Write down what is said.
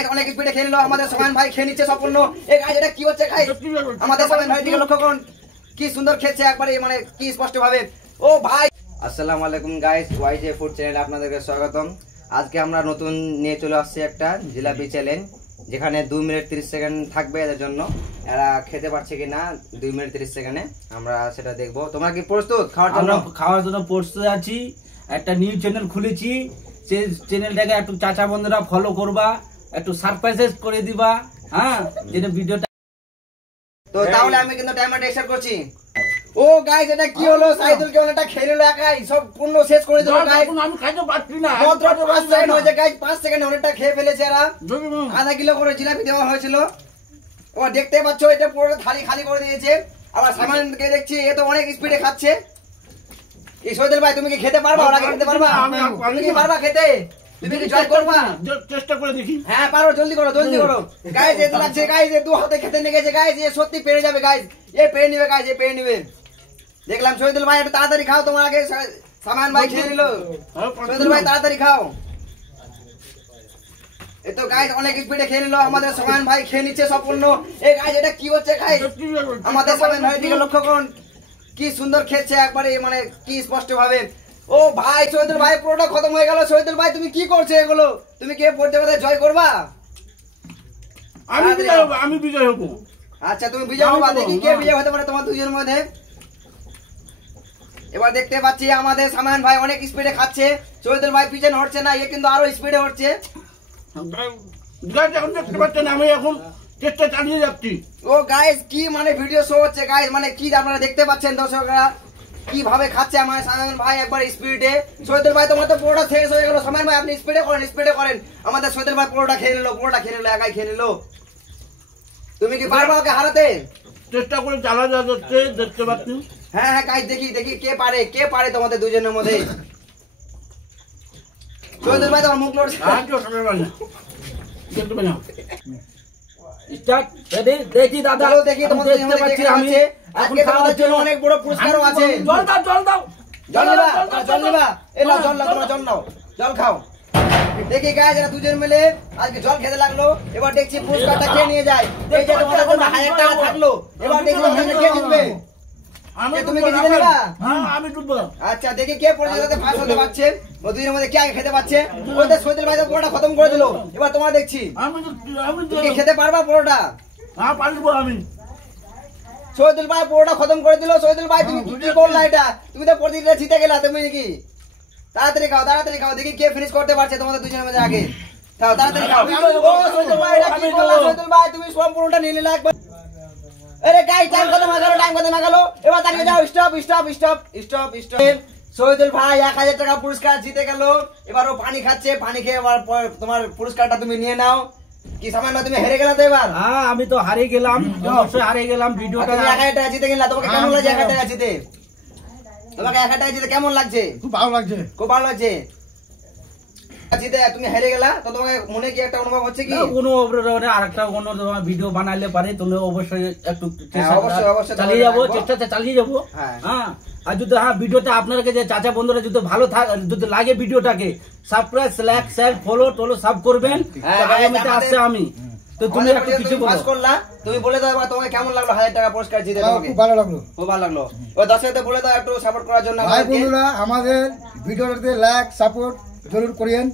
Guys অনেক স্পিডে খেললো আমাদের সামান ভাই খেয়ে নিচ্ছে সম্পূর্ণ। এই গাইস এটা কি হচ্ছে গাইস? আমাদের সামান ভাই দিকে লক্ষ্য করুন, কি সুন্দর খেলছে একবারে, মানে কি স্পষ্ট ভাবে। ও ভাই, আসসালামু আলাইকুম গাইস, ওয়াইজে ফুড চ্যানেলে আপনাদেরকে স্বাগতম। আজকে আমরা নতুন নিয়ে চলে আসছি একটা জিলাপি চ্যালেঞ্জ, যেখানে 2 মিনিট 30 সেকেন্ড থাকবে এদের জন্য। এরা খেতে পারছে কিনা 2 মিনিট 30 সেকেন্ডে আমরা সেটা দেখবো। তোমরা কি প্রস্তুত খাওয়ার জন্য? খাওয়ার জন্য প্রস্তুত আছি। একটা নিউ চ্যানেল খুলেছি, সেই চ্যানেলটাকে একটু চাচা বন্ধুরা ফলো করবা, একটু সারপ্রাইজ করে দিবা। হ্যাঁ, যেটা ভিডিওটা। তো তাহলে আমি কিন্তু টাইমারটা স্টার্ট করছি। ও গাইস, এটা কি হলো? সাইদুল কে অনেকটা খেলে নিল একাই, সব পূর্ণ শেষ করে দিল গাইস। আমি খাইতে পারছি না, মাত্র 5 সেকেন্ড হয়েছে গাইস, 5 সেকেন্ডে অনেকটা খেয়ে ফেলেছে এরা। আধা কিলো করে জিলাপি দেওয়া হয়েছিল। ও দেখতে পাচ্ছ, এটা পুরো থালি খালি করে দিয়েছে। আবার সামানকে দেখছি এ তো অনেক স্পিডে খাচ্ছে। এই সৈদুল ভাই, তুমি কি খেতে পারবা? ওরা খেতে পারবা? তুমি কি পারবা খেতে? তুমি কি জয় করবা? চেষ্টা করে দেখি। হ্যাঁ পারো, জলদি করো জলদি করো গাইস। এ লাগছে গাইস, এ 2 হাতে খেতে লেগেছে গাইস। এ সত্যি পেরে যাবে গাইস, এ পেরে নিবে গাইস, এ পেরে নিবে। দেখলাম সৈদুল ভাই একটু তাড়াতাড়ি খাও, তোমার আগে সামান ভাই খেয়ে নিল। সৈদুল ভাই তাড়াতাড়ি খাও। এ তো গাইস অনেক স্পিডে খেয়ে নিল আমাদের সামান ভাই, খেয়ে নিচ্ছে সম্পূর্ণ। এই গাইস এটা কি হচ্ছে গাইস? আমাদের সামান ভাই দিকে লক্ষ্য করুন, কি সুন্দর খেলছে একবারে, মানে কি স্পষ্ট ভাবে। ও ভাই, সৈদুল ভাই পুরোটা খতম হয়ে গেল। সৈদুল ভাই তুমি কি করছো এগুলো? তুমি কি প্রতিযোগিতায় জয় করবা? আমি বিজয় হবো। আচ্ছা তুমি বিজয় হবা, দেখি কে বিজয় হতে পারে তোমার দুজনের মধ্যে। এবার দেখতে পাচ্ছি আমাদের সামান ভাই অনেক স্পিডে খাচ্ছে, সৈদুল ভাই পিছনে হচ্ছে না, এ কিন্তু আরো স্পিডে হচ্ছে। এখন দেখতে পাচ্ছেন আমি এখন চেষ্টা চালিয়ে যাচ্ছি। ও গাইস, কি মানে ভিডিও শো হচ্ছে গাইস, মানে কি আপনারা দেখতে পাচ্ছেন দর্শকরা কিভাবে খাচ্ছে আমার সামান ভাই একবার স্পিডে। সৈদুল ভাই তোমার তো পুরোটা শেষ হয়ে গেল। সামান ভাই আপনি স্পিডে করেন, স্পিডে করেন। আমাদের সৈদুল ভাই পুরোটা খেয়ে নিল, পুরোটা খেয়ে নিল, একাই খেয়ে নিল। তুমি কি পারবা ওকে হারাতে? চেষ্টা করে চালা যাচ্ছে, দেখতে পাচ্ছি। হ্যাঁ হ্যাঁ গাইস, দেখি দেখি কে পারে তোমাদের দুজনের মধ্যে। সৈদুল ভাই তোমার মুখ লড়ছে। দেখি দাদা, দেখি তোমাদের আজকে তোমাদের জন্য অনেক বড় পুরস্কারও আছে। জল দাও, জল দাও, জল নিবা, জল নিবা। এই নাও জল, নাও তোমরা জল নাও, জল খাও। দেখি গাইস এরা দুজন মিলে আজকে জল খেতে লাগলো। এবার দেখছি পুরস্কারটা কে নিয়ে যায়। এই যে তোমাদের জন্য 1000 টাকা থাকলো, এবার দেখি তোমাদের কে জিতবে। তুমি কি জিতে নিবা? হ্যাঁ আমি জিতবো। আচ্ছা দেখি কে পর্যন্ত ফার্স্ট হতে পারছে, ও দুজনের মধ্যে কে আগে খেতে পারছে। ওদের সৈদুল ভাই তো পুরোটা খতম করে দিল। এবার তোমার দেখছি তুমি কি খেতে পারবা পুরোটা? হ্যাঁ পারবো আমি। সৈদুল ভাই পুরোটা খতম করে দিল। সৈদুল ভাই তুমি কি করলা এটা? তুমি তো প্রতিটা জিতে গেলা, তুমি কি? তাড়াতাড়ি খাও, তাড়াতাড়ি খাও, দেখি কে ফিনিশ করতে পারছে তোমাদের দুজনের মধ্যে আগে। খাও তাড়াতাড়ি খাও। ও সৈদুল ভাই এটা কি করলা? সৈদুল ভাই তুমি সম্পূর্ণটা নিয়ে নিলে একবার। আরে গাইস টাইম কত মাগালো, টাইম কত মাগালো। এবার তাকিয়ে যাও, stop stop stop stop stop. Saidul ভাই 1000 টাকা পুরস্কার জিতে গেল। এবার ও পানি খাচ্ছে, পানি খেয়ে এবার তোমার পুরস্কারটা তুমি নিয়ে নাও। কি সামান ভাই তুমি হেরে গেলা তো এবার? হ্যাঁ আমি তো হারিয়ে গেলাম, অবশ্যই হারিয়ে গেলাম। ভিডিওটা 1000 টাকা জিতে গেলা, তোমাকে কেমন লাগছে 1000 টাকা জিতে? তোমাকে 1000 টাকা জিতে কেমন লাগছে? খুব ভালো লাগছে, খুব ভালো লাগছে। জিতে তুমি হেরে গেলা, তো তোমাকে মনে কি একটা অনুভব হচ্ছে কি? কোনো আরেকটা কোনো ভিডিও বানালে পারে তুমি অবশ্যই একটু অবশ্যই চালিয়ে যাবো, চেষ্টাটা চালিয়ে যাবো। হ্যাঁ, আর যদি ভিডিওটা আপনার কাছে চাচা বন্ধুরা যদি ভালো যদি লাগে ভিডিওটাকে সাবস্ক্রাইব, লাইক, শেয়ার, ফলো টলো সব করবেন। আগামীতে আসছে আমি, তো তুমি একটু কিছু করলা, তুমি বলে দাও এবার তোমাকে কেমন লাগলো 1000 টাকা পুরস্কার জিতে? খুব ভালো লাগলো, খুব ভালো লাগলো। ওই দর্শকদের বলে দাও একটু সাপোর্ট করার জন্য। ভাই বন্ধুরা আমাদের ভিডিওটাতে লাইক সাপোর্ট জরুর করিয়েন।